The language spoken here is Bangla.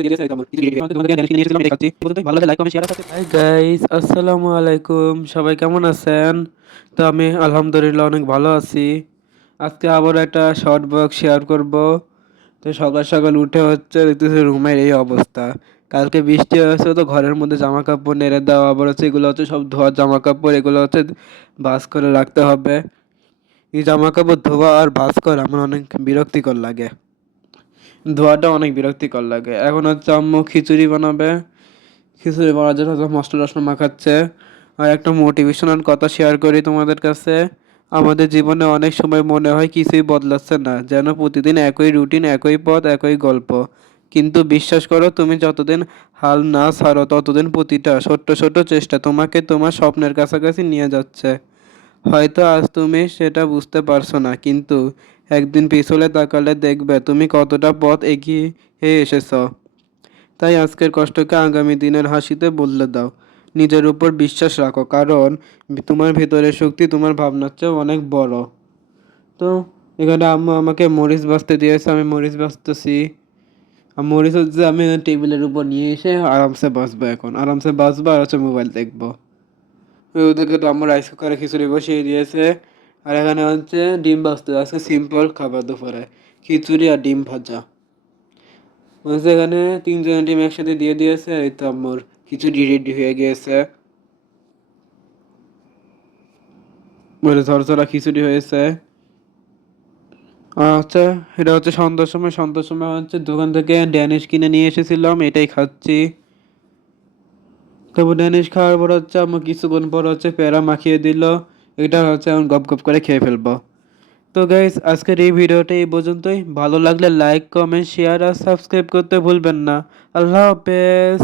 হাই গাইস, আসসালামু আলাইকুম। সবাই কেমন আছেন? তো আমি আলহামদুলিল্লাহ অনেক ভালো আছি। আজকে আবার একটা শর্ট ব্লগ শেয়ার করব। তো সকাল সকাল উঠে হচ্ছে দেখতেছি রুমের এই অবস্থা। কালকে বৃষ্টি হয়েছে তো ঘরের মধ্যে জামা কাপড় নেড়ে দেওয়া, আবার হচ্ছে এগুলো হচ্ছে সব ধোয়া জামা কাপড়, এগুলো হচ্ছে ভাঁজ করে রাখতে হবে। এই জামা কাপড় ধোয়া আর ভাঁজ করা আমার অনেক বিরক্তিকর লাগে। ধোয়াটা অনেক বিরক্তিকর লাগে। এখন হচ্ছে আম্মু খিচুড়ি বানাবে। খিচুড়ি বানার জন্য হয়তো মশলা টশলা মাখাচ্ছে। আর একটা মোটিভেশনাল কথা শেয়ার করি তোমাদের কাছে। আমাদের জীবনে অনেক সময় মনে হয় কিছুই বদলাচ্ছে না, যেন প্রতিদিন একই রুটিন, একই পথ, একই গল্প। কিন্তু বিশ্বাস করো, তুমি যতদিন হাল না ছাড়ো ততদিন প্রতিটা ছোট্ট ছোট্ট চেষ্টা তোমাকে তোমার স্বপ্নের কাছাকাছি নিয়ে যাচ্ছে। হয়তো আজ তুমি সেটা বুঝতে পারছো না, কিন্তু একদিন পিছলে তাকালে দেখবে তুমি কতটা পথ এগিয়ে এসেছো। তাই আজকের কষ্টকে আগামী দিনের হাসিতে বদলে দাও। নিজের উপর বিশ্বাস রাখো, কারণ তোমার ভেতরের শক্তি তোমার ভাবনার চেয়ে অনেক বড়। তো এখানে আম্মু আমাকে মরিচ বাছতে দিয়েছে, আমি মরিচ বাছতেছি। আর মরিচ হচ্ছে আমি টেবিলের উপর নিয়ে এসে আরামসে বাছবো, এখন আরামসে বাছবো আর হচ্ছে মোবাইল দেখবো। ওদেরকে তো আম্মু রাইস কুকারে খিচুড়ি বসিয়ে দিয়েছে। আর এখানে হচ্ছে ডিম ভাজতে, আজকে সিম্পল খাবার দুপুরে খিচুড়ি আর ডিম ভাজা। বলছে এখানে তিনজনের ডিম একসাথে দিয়ে দিয়েছে, আর এই তো আম্মুর খিচুড়ি রেডি হয়ে গিয়েছে। বলে ঝরঝরা খিচুড়ি হয়েছে। আচ্ছা, এটা হচ্ছে সন্ধ্যার সময় হচ্ছে দোকান থেকে ড্যানিশ কিনে নিয়ে এসেছিলাম, এটাই খাচ্ছি। তারপর ড্যানিশ খাওয়ার পর হচ্ছে আম্মু কিছুক্ষণ পর হচ্ছে প্যারা মাখিয়ে দিল। এটা হচ্ছে আমি গপ গপ করে খেয়ে ফেলবো। তো গাইস, আজকের এই ভিডিওটা এই পর্যন্তই। ভালো লাগলে লাইক, কমেন্ট, শেয়ার আর সাবস্ক্রাইব করতে ভুলবেন না। আল্লাহ হাফেজ।